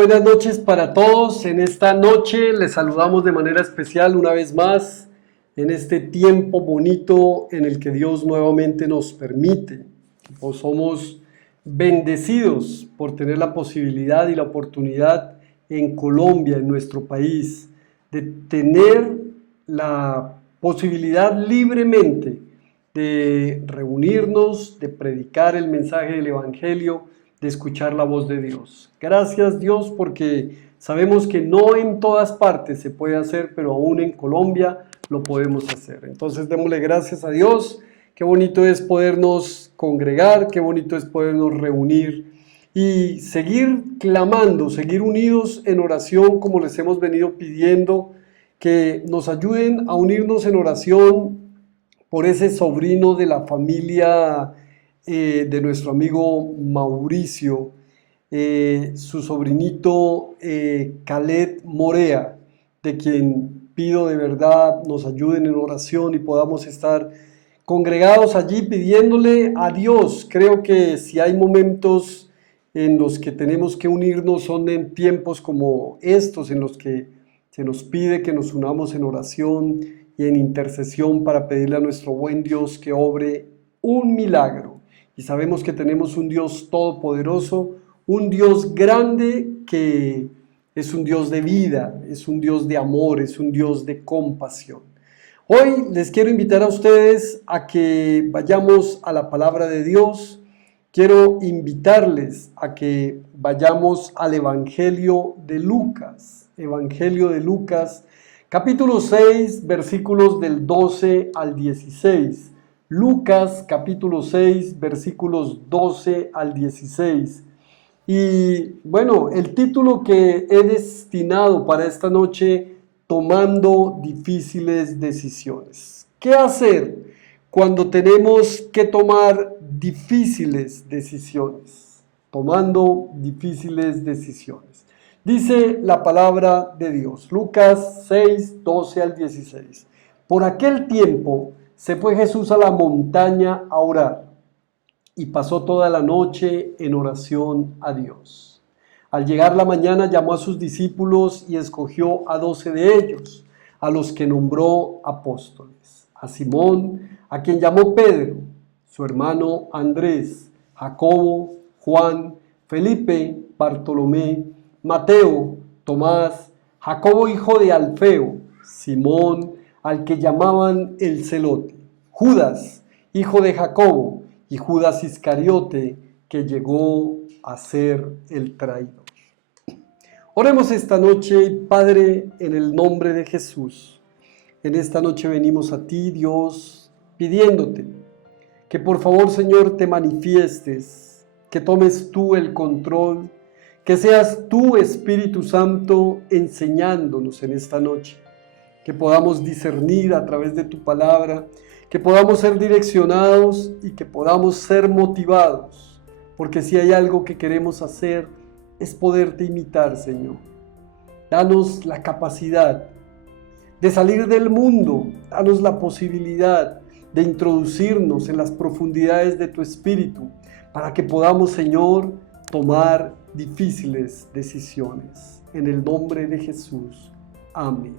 buenas noches para todos. En esta noche les saludamos de manera especial una vez más en este tiempo bonito en el que Dios nuevamente nos permite. Pues somos bendecidos por tener la posibilidad y la oportunidad en Colombia, en nuestro país, de tener la posibilidad libremente de reunirnos, de predicar el mensaje del Evangelio, de escuchar la voz de Dios. Gracias Dios, porque sabemos que no en todas partes se puede hacer, pero aún en Colombia lo podemos hacer. Entonces démosle gracias a Dios. Qué bonito es podernos congregar, qué bonito es podernos reunir y seguir clamando, seguir unidos en oración como les hemos venido pidiendo, que nos ayuden a unirnos en oración por ese sobrino de la familia de nuestro amigo Mauricio, su sobrinito Khaled Morea, de quien pido de verdad nos ayuden en oración y podamos estar congregados allí pidiéndole a Dios. Creo que si hay momentos en los que tenemos que unirnos son en tiempos como estos, en los que se nos pide que nos unamos en oración y en intercesión para pedirle a nuestro buen Dios que obre un milagro. Y sabemos que tenemos un Dios todopoderoso, un Dios grande que es un Dios de vida, es un Dios de amor, es un Dios de compasión. Hoy les quiero invitar a ustedes a que vayamos a la palabra de Dios. Quiero invitarles a que vayamos al Evangelio de Lucas. Evangelio de Lucas, capítulo 6, versículos del 12 al 16. Lucas capítulo 6, versículos 12 al 16. Y bueno, el título que he destinado para esta noche, tomando difíciles decisiones. ¿Qué hacer cuando tenemos que tomar difíciles decisiones? Tomando difíciles decisiones. Dice la palabra de Dios, Lucas 6, 12 al 16. Por aquel tiempo se fue Jesús a la montaña a orar y pasó toda la noche en oración a Dios. Al llegar la mañana llamó a sus discípulos y escogió a 12 de ellos, a los que nombró apóstoles. A Simón, a quien llamó Pedro, su hermano Andrés, Jacobo, Juan, Felipe, Bartolomé, Mateo, Tomás, Jacobo hijo de Alfeo, Simón, al que llamaban el Celote, Judas, hijo de Jacobo, y Judas Iscariote, que llegó a ser el traidor. Oremos esta noche, Padre, en el nombre de Jesús. En esta noche venimos a ti, Dios, pidiéndote que por favor, Señor, te manifiestes, que tomes tú el control, que seas tú, Espíritu Santo, enseñándonos en esta noche. Que podamos discernir a través de tu palabra, que podamos ser direccionados y que podamos ser motivados, porque si hay algo que queremos hacer es poderte imitar, Señor. Danos la capacidad de salir del mundo, danos la posibilidad de introducirnos en las profundidades de tu Espíritu, para que podamos, Señor, tomar difíciles decisiones. En el nombre de Jesús. Amén.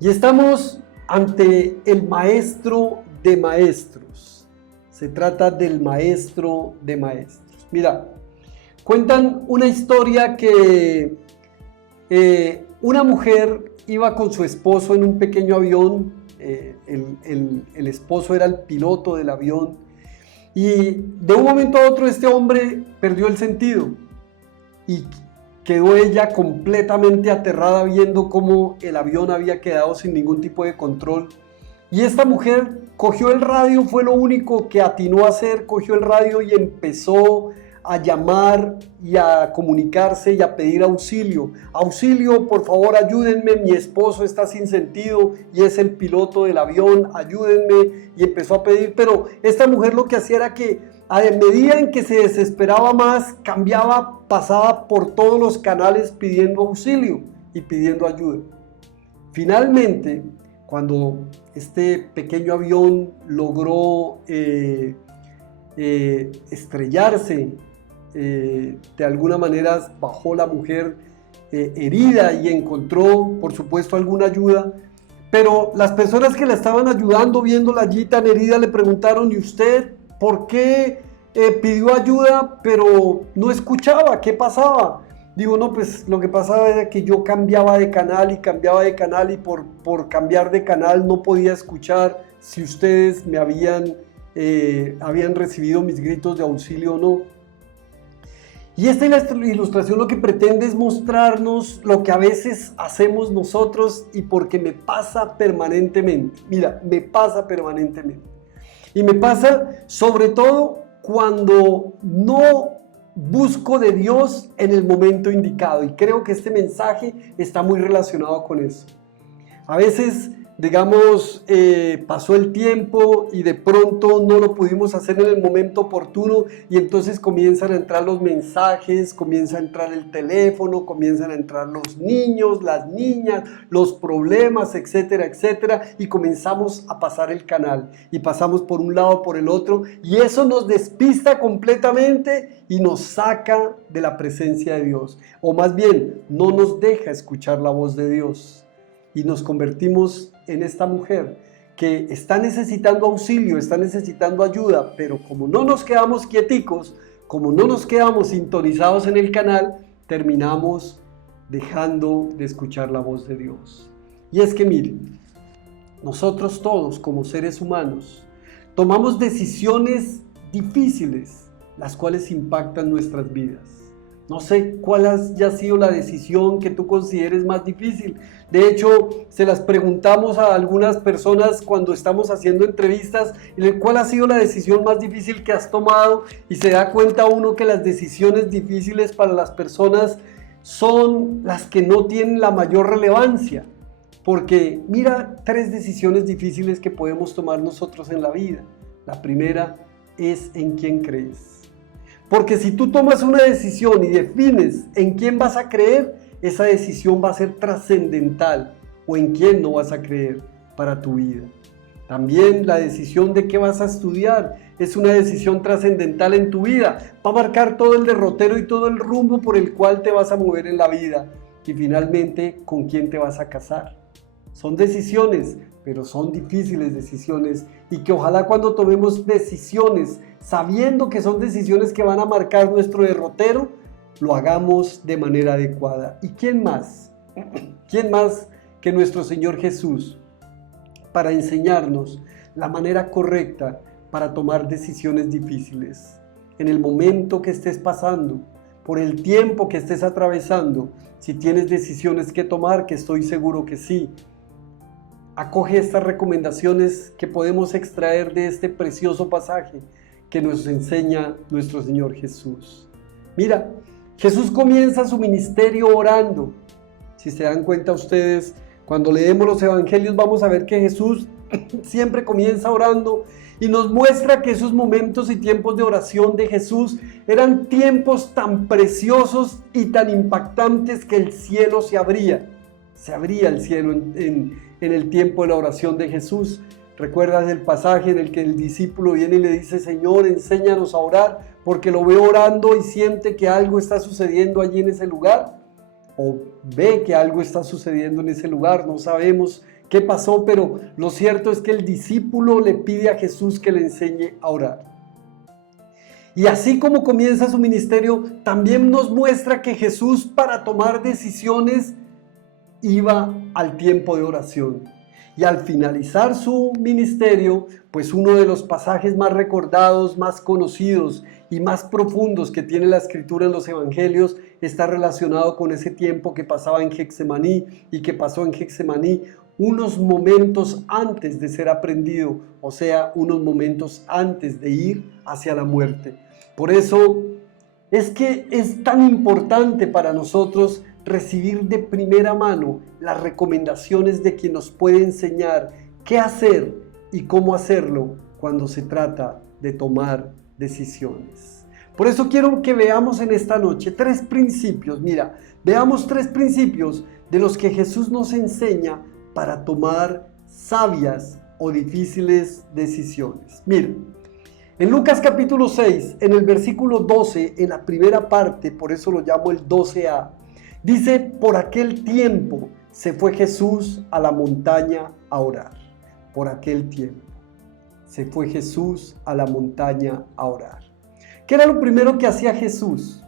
Y estamos ante el maestro de maestros. Se trata del maestro de maestros. Mira, cuentan una historia que una mujer iba con su esposo en un pequeño avión. El esposo era el piloto del avión. Y de un momento a otro este hombre perdió el sentido. Y quedó ella completamente aterrada viendo cómo el avión había quedado sin ningún tipo de control. Y esta mujer cogió el radio, fue lo único que atinó a hacer, cogió el radio y empezó a llamar y a comunicarse y a pedir auxilio. Auxilio, por favor, ayúdenme, mi esposo está sin sentido y es el piloto del avión, ayúdenme. Y empezó a pedir, pero esta mujer lo que hacía era que a medida en que se desesperaba más, cambiaba, pasaba por todos los canales pidiendo auxilio y pidiendo ayuda. Finalmente, cuando este pequeño avión logró estrellarse de alguna manera bajó la mujer herida y encontró, por supuesto, alguna ayuda. Pero las personas que la estaban ayudando, viéndola allí tan herida, le preguntaron: ¿y usted por qué pidió ayuda pero no escuchaba? ¿Qué pasaba? Digo, no, pues lo que pasaba era que yo cambiaba de canal y por cambiar de canal no podía escuchar si ustedes me habían recibido mis gritos de auxilio o no. Y esta ilustración lo que pretende es mostrarnos lo que a veces hacemos nosotros y porque me pasa permanentemente. Mira, me pasa permanentemente. Y me pasa sobre todo cuando no busco de Dios en el momento indicado. Y creo que este mensaje está muy relacionado con eso. A veces, digamos, pasó el tiempo y de pronto no lo pudimos hacer en el momento oportuno y entonces comienzan a entrar los mensajes, comienza a entrar el teléfono, comienzan a entrar los niños, las niñas, los problemas, etcétera, etcétera, y comenzamos a pasar el canal y pasamos por un lado, por el otro, y eso nos despista completamente y nos saca de la presencia de Dios, o más bien, no nos deja escuchar la voz de Dios. Y nos convertimos en esta mujer que está necesitando auxilio, está necesitando ayuda, pero como no nos quedamos quieticos, como no nos quedamos sintonizados en el canal, terminamos dejando de escuchar la voz de Dios. Y es que miren, nosotros todos como seres humanos tomamos decisiones difíciles, las cuales impactan nuestras vidas. No sé cuál haya sido la decisión que tú consideres más difícil. De hecho, se las preguntamos a algunas personas cuando estamos haciendo entrevistas, ¿cuál ha sido la decisión más difícil que has tomado? Y se da cuenta uno que las decisiones difíciles para las personas son las que no tienen la mayor relevancia. Porque mira, 3 decisiones difíciles que podemos tomar nosotros en la vida. La primera es en quién crees. Porque si tú tomas una decisión y defines en quién vas a creer, esa decisión va a ser trascendental, o en quién no vas a creer para tu vida. También la decisión de qué vas a estudiar es una decisión trascendental en tu vida. Va a marcar todo el derrotero y todo el rumbo por el cual te vas a mover en la vida. Y finalmente, con quién te vas a casar. Son decisiones, pero son difíciles decisiones, y que ojalá cuando tomemos decisiones, sabiendo que son decisiones que van a marcar nuestro derrotero, lo hagamos de manera adecuada. ¿Y quién más? ¿Quién más que nuestro Señor Jesús para enseñarnos la manera correcta para tomar decisiones difíciles? En el momento que estés pasando, por el tiempo que estés atravesando, si tienes decisiones que tomar, que estoy seguro que sí, acoge estas recomendaciones que podemos extraer de este precioso pasaje que nos enseña nuestro Señor Jesús. Mira, Jesús comienza su ministerio orando. Si se dan cuenta ustedes, cuando leemos los evangelios vamos a ver que Jesús siempre comienza orando y nos muestra que esos momentos y tiempos de oración de Jesús eran tiempos tan preciosos y tan impactantes que el cielo se abría. Se abría el cielo en el tiempo de la oración de Jesús. ¿Recuerdas el pasaje en el que el discípulo viene y le dice: Señor, enséñanos a orar, porque lo veo orando y siente que algo está sucediendo allí en ese lugar? O ve que algo está sucediendo en ese lugar, no sabemos qué pasó, pero lo cierto es que el discípulo le pide a Jesús que le enseñe a orar. Y así como comienza su ministerio, también nos muestra que Jesús, para tomar decisiones, iba al tiempo de oración. Y al finalizar su ministerio, pues uno de los pasajes más recordados, más conocidos y más profundos que tiene la Escritura en los Evangelios está relacionado con ese tiempo que pasaba en Getsemaní, y que pasó en Getsemaní unos momentos antes de ser aprendido, o sea, unos momentos antes de ir hacia la muerte. Por eso es que es tan importante para nosotros recibir de primera mano las recomendaciones de quien nos puede enseñar qué hacer y cómo hacerlo cuando se trata de tomar decisiones. Por eso quiero que veamos en esta noche 3 principios. Mira, veamos 3 principios de los que Jesús nos enseña para tomar sabias o difíciles decisiones. Mira, En Lucas capítulo 6, en el versículo 12, en la primera parte, por eso lo llamo el 12a, dice: por aquel tiempo se fue Jesús a la montaña a orar. Por aquel tiempo se fue Jesús a la montaña a orar. ¿Qué era lo primero que hacía Jesús?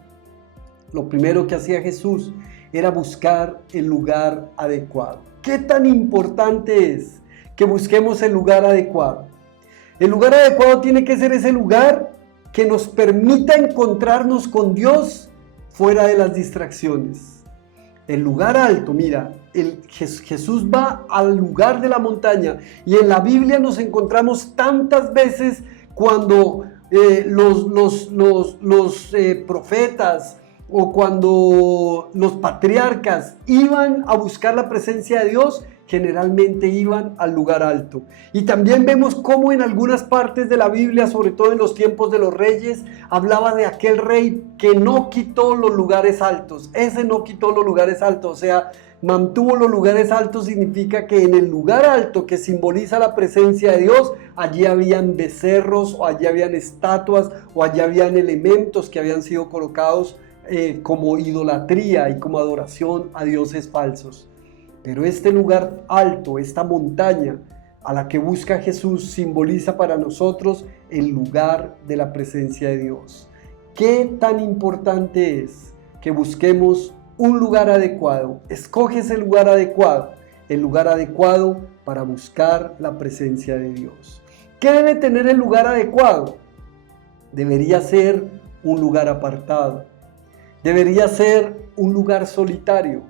Lo primero que hacía Jesús era buscar el lugar adecuado. ¿Qué tan importante es que busquemos el lugar adecuado? El lugar adecuado tiene que ser ese lugar que nos permita encontrarnos con Dios fuera de las distracciones. El lugar alto, mira, Jesús va al lugar de la montaña, y en la Biblia nos encontramos tantas veces cuando los profetas o cuando los patriarcas iban a buscar la presencia de Dios, generalmente iban al lugar alto. Y también vemos cómo en algunas partes de la Biblia, sobre todo en los tiempos de los reyes, hablaba de aquel rey que no quitó los lugares altos. Ese no quitó los lugares altos, o sea, mantuvo los lugares altos. Significa que en el lugar alto, que simboliza la presencia de Dios, allí habían becerros, o allí habían estatuas, o allí habían elementos que habían sido colocados como idolatría y como adoración a dioses falsos. Pero este lugar alto, esta montaña a la que busca Jesús, simboliza para nosotros el lugar de la presencia de Dios. ¿Qué tan importante es que busquemos un lugar adecuado? Escoge ese lugar adecuado, el lugar adecuado para buscar la presencia de Dios. ¿Qué debe tener el lugar adecuado? Debería ser un lugar apartado, debería ser un lugar solitario,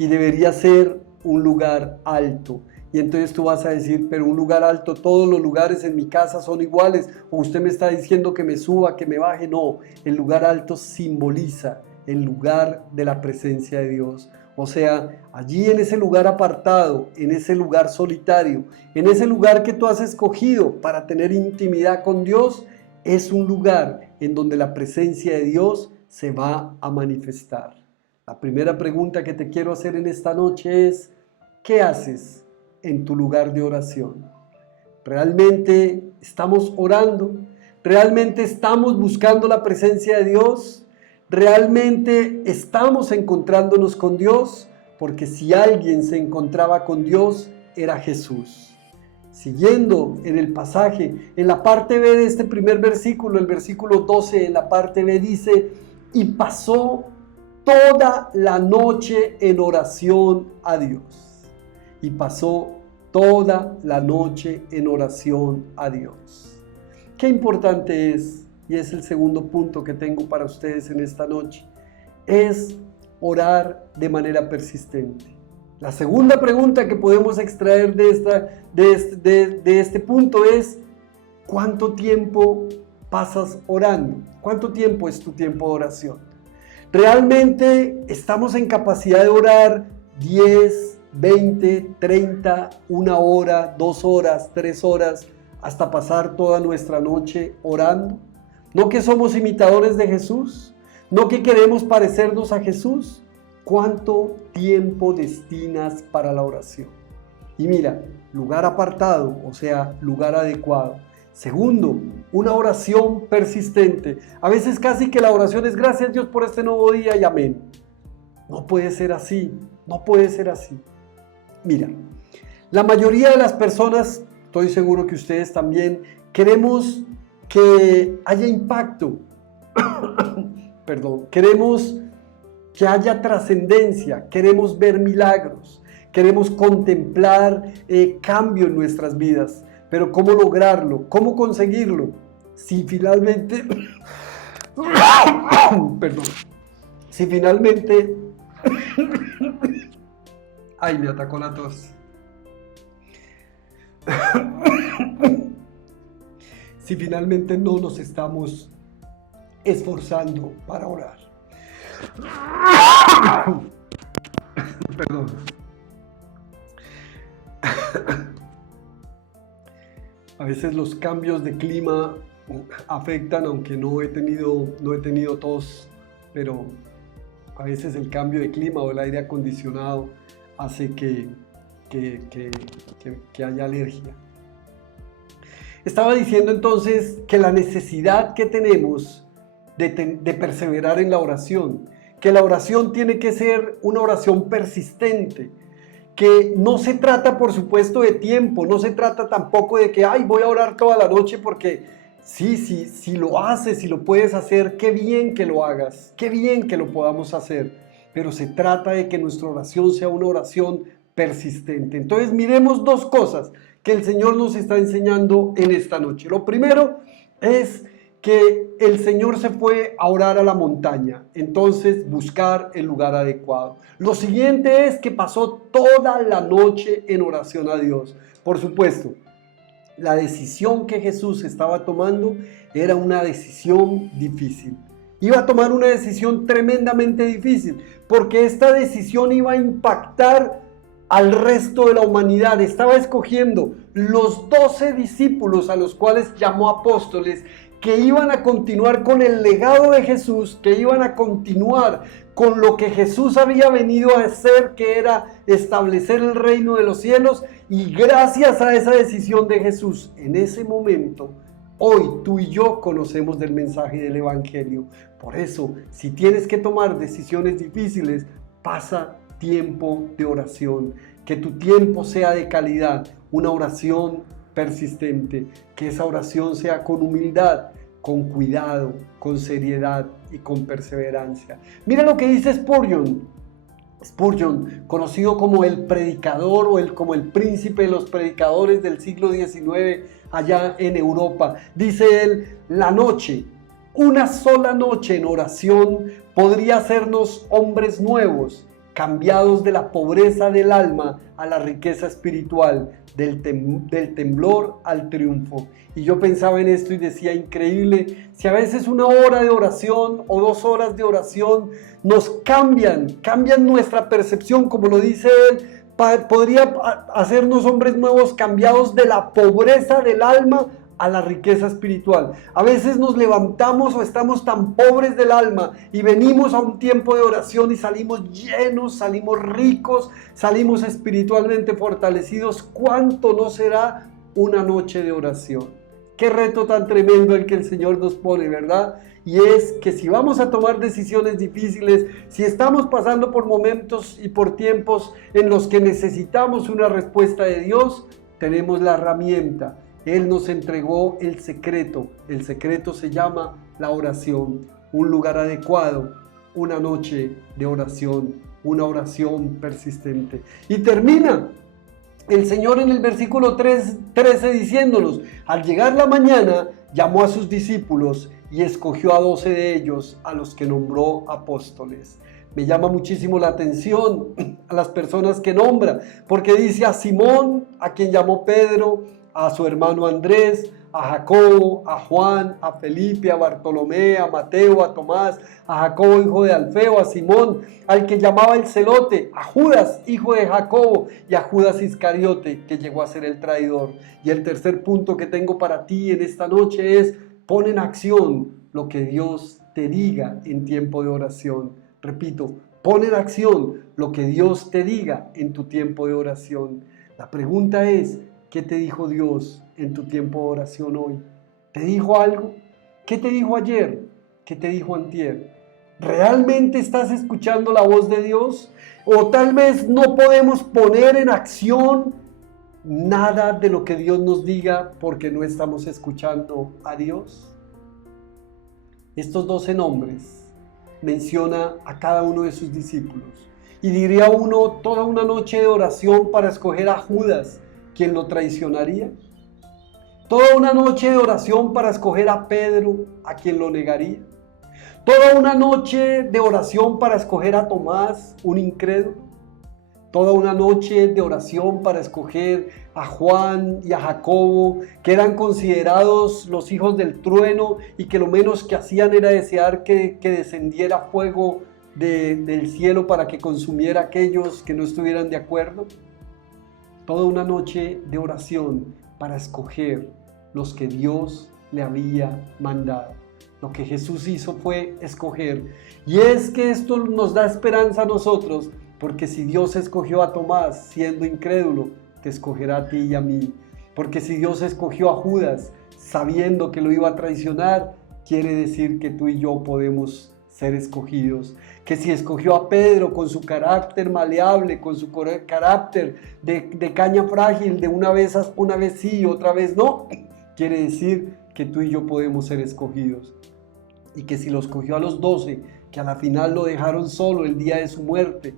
y debería ser un lugar alto. Y entonces tú vas a decir: pero un lugar alto, todos los lugares en mi casa son iguales, o usted me está diciendo que me suba, que me baje. No, el lugar alto simboliza el lugar de la presencia de Dios. O sea, allí en ese lugar apartado, en ese lugar solitario, en ese lugar que tú has escogido para tener intimidad con Dios, es un lugar en donde la presencia de Dios se va a manifestar. La primera pregunta que te quiero hacer en esta noche es: ¿qué haces en tu lugar de oración? ¿Realmente estamos orando? ¿Realmente estamos buscando la presencia de Dios? ¿Realmente estamos encontrándonos con Dios? Porque si alguien se encontraba con Dios, era Jesús. Siguiendo en el pasaje, en la parte B de este primer versículo, el versículo 12, en la parte B dice: y pasó toda la noche en oración a Dios. Y pasó toda la noche en oración a Dios. Qué importante es, y es el segundo punto que tengo para ustedes en esta noche, es orar de manera persistente. La segunda pregunta que podemos extraer de este punto es: ¿cuánto tiempo pasas orando? ¿Cuánto tiempo es tu tiempo de oración? ¿Realmente estamos en capacidad de orar 10, 20, 30, 1 hora, 2 horas, 3 horas, hasta pasar toda nuestra noche orando? ¿No que somos imitadores de Jesús? ¿No que queremos parecernos a Jesús? ¿Cuánto tiempo destinas para la oración? Y mira, lugar apartado, o sea, lugar adecuado. Segundo, una oración persistente. A veces casi que la oración es: gracias Dios por este nuevo día y amén. No puede ser así, no puede ser así. Mira, la mayoría de las personas, estoy seguro que ustedes también, queremos que haya impacto. Queremos que haya trascendencia, queremos ver milagros, queremos contemplar cambio en nuestras vidas. Pero ¿cómo lograrlo? ¿Cómo conseguirlo? Si finalmente, ay, me atacó la tos. Si finalmente no nos estamos esforzando para orar. Perdón. A veces los cambios de clima afectan, aunque no he tenido tos, pero a veces el cambio de clima o el aire acondicionado hace que haya alergia. Estaba diciendo entonces que la necesidad que tenemos de perseverar en la oración, que la oración tiene que ser una oración persistente, que no se trata, por supuesto, de tiempo, no se trata tampoco de que, ay, voy a orar toda la noche porque si lo haces, si lo puedes hacer, qué bien que lo hagas, qué bien que lo podamos hacer, pero se trata de que nuestra oración sea una oración persistente. Entonces miremos dos cosas que el Señor nos está enseñando en esta noche. Lo primero es que el Señor se fue a orar a la montaña, entonces buscar el lugar adecuado. Lo siguiente es que pasó toda la noche en oración a Dios. Por supuesto, la decisión que Jesús estaba tomando era una decisión difícil. Iba a tomar una decisión tremendamente difícil, porque esta decisión iba a impactar al resto de la humanidad. Estaba escogiendo los 12 discípulos a los cuales llamó apóstoles, que iban a continuar con el legado de Jesús, que iban a continuar con lo que Jesús había venido a hacer, que era establecer el reino de los cielos. Y gracias a esa decisión de Jesús, en ese momento, hoy tú y yo conocemos del mensaje del Evangelio. Por eso, si tienes que tomar decisiones difíciles, pasa tiempo de oración. Que tu tiempo sea de calidad, una oración persistente, que esa oración sea con humildad, con cuidado, con seriedad y con perseverancia. Mira lo que dice Spurgeon. Spurgeon, conocido como el predicador o como el príncipe de los predicadores del siglo XIX allá en Europa. Dice él, la noche, una sola noche en oración podría hacernos hombres nuevos, cambiados de la pobreza del alma a la riqueza espiritual, del temblor al triunfo. Y yo pensaba en esto y decía, increíble, si a veces una hora de oración o 2 horas de oración nos cambian nuestra percepción, como lo dice él, podría hacernos hombres nuevos, cambiados de la pobreza del alma a la riqueza espiritual. A veces nos levantamos o estamos tan pobres del alma y venimos a un tiempo de oración y salimos llenos, salimos ricos, salimos espiritualmente fortalecidos. ¿Cuánto no será una noche de oración? Qué reto tan tremendo el que el Señor nos pone, ¿verdad? Y es que si vamos a tomar decisiones difíciles, si estamos pasando por momentos y por tiempos en los que necesitamos una respuesta de Dios, tenemos la herramienta. Él nos entregó el secreto se llama la oración, un lugar adecuado, una noche de oración, una oración persistente. Y termina el Señor en el versículo 13 diciéndonos, al llegar la mañana, llamó a sus discípulos y escogió a 12 de ellos, a los que nombró apóstoles. Me llama muchísimo la atención a las personas que nombra, porque dice a Simón, a quien llamó Pedro, a su hermano Andrés, a Jacobo, a Juan, a Felipe, a Bartolomé, a Mateo, a Tomás, a Jacobo, hijo de Alfeo, a Simón, al que llamaba el celote, a Judas, hijo de Jacobo, y a Judas Iscariote, que llegó a ser el traidor. Y el tercer punto que tengo para ti en esta noche es, pon en acción lo que Dios te diga en tiempo de oración. Repito, pon en acción lo que Dios te diga en tu tiempo de oración. La pregunta es, ¿qué te dijo Dios en tu tiempo de oración hoy? ¿Te dijo algo? ¿Qué te dijo ayer? ¿Qué te dijo antier? ¿Realmente estás escuchando la voz de Dios? ¿O tal vez no podemos poner en acción nada de lo que Dios nos diga porque no estamos escuchando a Dios? Estos 12 nombres menciona a cada uno de sus discípulos. Y diría uno, toda una noche de oración para escoger a Judas, quien lo traicionaría. Toda una noche de oración para escoger a Pedro, a quien lo negaría. Toda una noche de oración para escoger a Tomás, un incrédulo. Toda una noche de oración para escoger a Juan y a Jacobo, que eran considerados los hijos del trueno y que lo menos que hacían era desear que descendiera fuego del cielo para que consumiera a aquellos que no estuvieran de acuerdo. Toda una noche de oración para escoger los que Dios le había mandado. Lo que Jesús hizo fue escoger. Y es que esto nos da esperanza a nosotros, porque si Dios escogió a Tomás siendo incrédulo, te escogerá a ti y a mí. Porque si Dios escogió a Judas sabiendo que lo iba a traicionar, quiere decir que tú y yo podemos ser escogidos. Que si escogió a Pedro con su carácter maleable, con su carácter de caña frágil, de una vez sí y otra vez no, quiere decir que tú y yo podemos ser escogidos. Y que si lo escogió a los 12, que a la final lo dejaron solo el día de su muerte,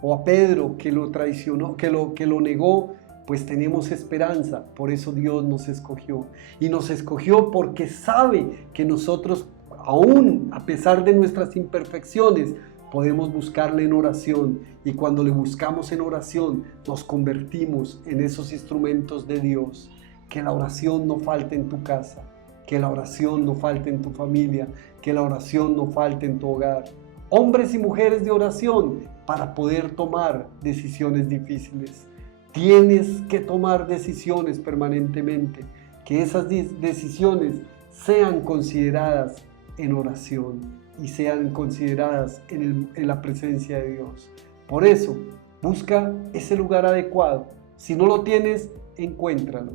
o a Pedro que lo traicionó, que lo negó, pues tenemos esperanza. Por eso Dios nos escogió. Y nos escogió porque sabe que nosotros, aún a pesar de nuestras imperfecciones, podemos buscarle en oración. Y cuando le buscamos en oración, nos convertimos en esos instrumentos de Dios. Que la oración no falte en tu casa. Que la oración no falte en tu familia. Que la oración no falte en tu hogar. Hombres y mujeres de oración para poder tomar decisiones difíciles. Tienes que tomar decisiones permanentemente, que esas decisiones sean consideradas en oración y sean consideradas en la presencia de Dios. Por eso, busca ese lugar adecuado. Si no lo tienes, encuéntralo.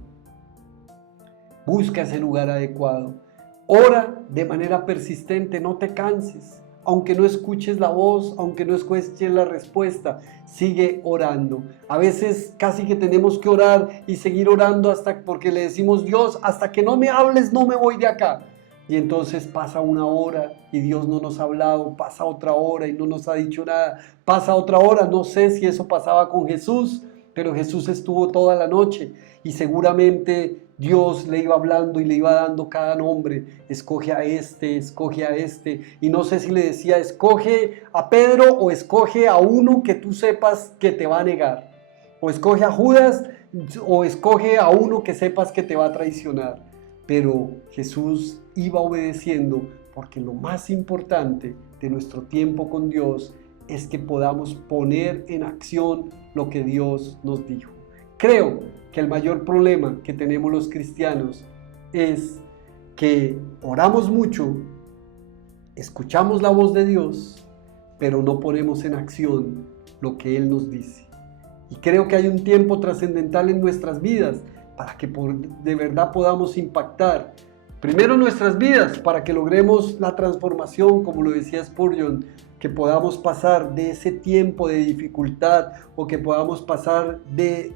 Busca ese lugar adecuado. Ora de manera persistente, no te canses. Aunque no escuches la voz, aunque no escuches la respuesta, sigue orando. A veces casi que tenemos que orar y seguir orando porque le decimos, Dios, hasta que no me hables no me voy de acá. Y entonces pasa una hora y Dios no nos ha hablado, pasa otra hora y no nos ha dicho nada, pasa otra hora, no sé si eso pasaba con Jesús, pero Jesús estuvo toda la noche y seguramente Dios le iba hablando y le iba dando cada nombre. Escoge a este. Y no sé si le decía, escoge a Pedro o escoge a uno que tú sepas que te va a negar. O escoge a Judas o escoge a uno que sepas que te va a traicionar. Pero Jesús iba obedeciendo porque lo más importante de nuestro tiempo con Dios es que podamos poner en acción lo que Dios nos dijo. Creo que el mayor problema que tenemos los cristianos es que oramos mucho, escuchamos la voz de Dios, pero no ponemos en acción lo que Él nos dice. Y creo que hay un tiempo trascendental en nuestras vidas para que de verdad podamos impactar primero nuestras vidas, para que logremos la transformación, como lo decía Spurgeon, que podamos pasar de ese tiempo de dificultad o que podamos pasar de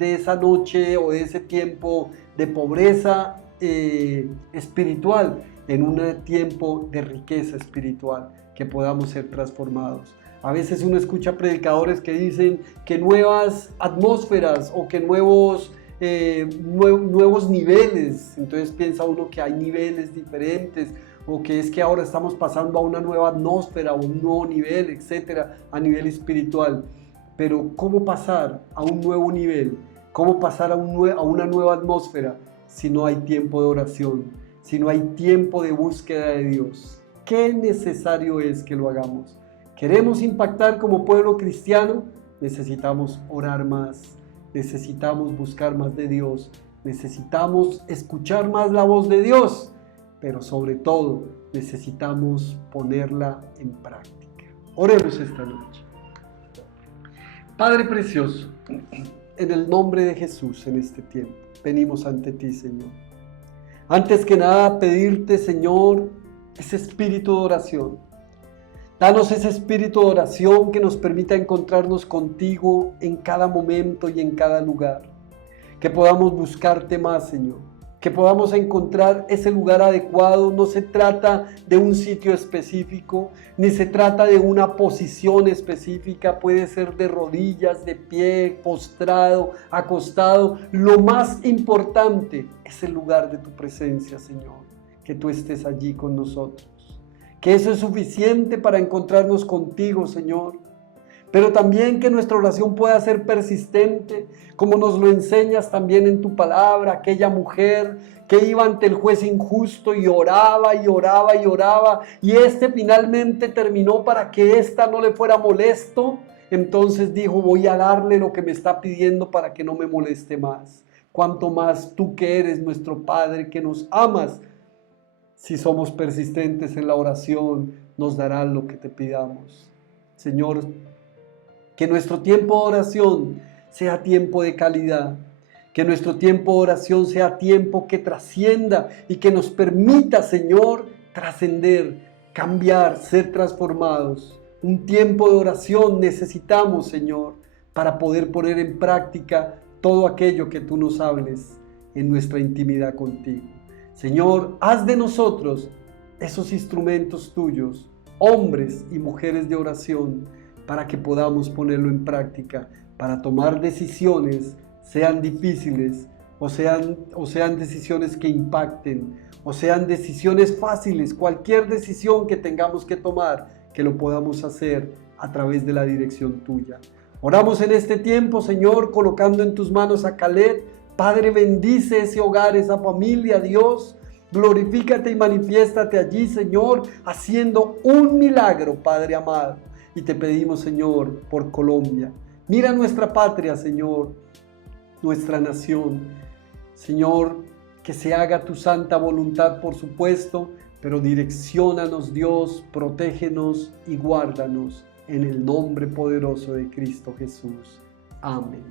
esa noche o de ese tiempo de pobreza espiritual en un tiempo de riqueza espiritual, que podamos ser transformados. A veces uno escucha predicadores que dicen que nuevas atmósferas o que nuevos niveles, entonces piensa uno que hay niveles diferentes o que es que ahora estamos pasando a una nueva atmósfera, a un nuevo nivel, etcétera, a nivel espiritual. Pero ¿cómo pasar a un nuevo nivel? ¿Cómo pasar a una nueva atmósfera si no hay tiempo de oración, si no hay tiempo de búsqueda de Dios? ¿Qué necesario es que lo hagamos? ¿Queremos impactar como pueblo cristiano? Necesitamos orar más, necesitamos buscar más de Dios, necesitamos escuchar más la voz de Dios, pero sobre todo necesitamos ponerla en práctica. Oremos esta noche. Padre precioso, en el nombre de Jesús en este tiempo, venimos ante ti, Señor. Antes que nada, pedirte, Señor, ese espíritu de oración. Danos ese espíritu de oración que nos permita encontrarnos contigo en cada momento y en cada lugar. Que podamos buscarte más, Señor. Que podamos encontrar ese lugar adecuado. No se trata de un sitio específico, ni se trata de una posición específica. Puede ser de rodillas, de pie, postrado, acostado. Lo más importante es el lugar de tu presencia, Señor. Que tú estés allí con nosotros. Que eso es suficiente para encontrarnos contigo, Señor. Pero también que nuestra oración pueda ser persistente, como nos lo enseñas también en tu palabra, aquella mujer que iba ante el juez injusto y oraba y oraba y oraba, y finalmente terminó para que ésta no le fuera molesto. Entonces dijo, voy a darle lo que me está pidiendo para que no me moleste más. Cuanto más tú que eres nuestro Padre, que nos amas, si somos persistentes en la oración, nos darás lo que te pidamos. Señor, que nuestro tiempo de oración sea tiempo de calidad. Que nuestro tiempo de oración sea tiempo que trascienda y que nos permita, Señor, trascender, cambiar, ser transformados. Un tiempo de oración necesitamos, Señor, para poder poner en práctica todo aquello que tú nos hables en nuestra intimidad contigo. Señor, haz de nosotros esos instrumentos tuyos, hombres y mujeres de oración, para que podamos ponerlo en práctica, para tomar decisiones, sean difíciles o sean decisiones que impacten, o sean decisiones fáciles, cualquier decisión que tengamos que tomar, que lo podamos hacer a través de la dirección tuya. Oramos en este tiempo, Señor, colocando en tus manos a Caleb. Padre, bendice ese hogar, esa familia, Dios. Glorifícate y manifiéstate allí, Señor, haciendo un milagro, Padre amado. Y te pedimos, Señor, por Colombia. Mira nuestra patria, Señor, nuestra nación. Señor, que se haga tu santa voluntad, por supuesto, pero direcciónanos, Dios, protégenos y guárdanos en el nombre poderoso de Cristo Jesús. Amén.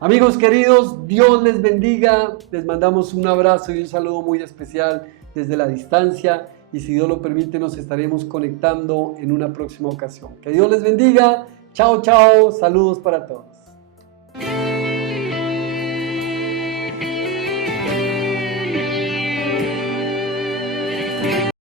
Amigos queridos, Dios les bendiga. Les mandamos un abrazo y un saludo muy especial desde la distancia. Y si Dios lo permite, nos estaremos conectando en una próxima ocasión. Que Dios les bendiga. Chao, chao. Saludos para todos.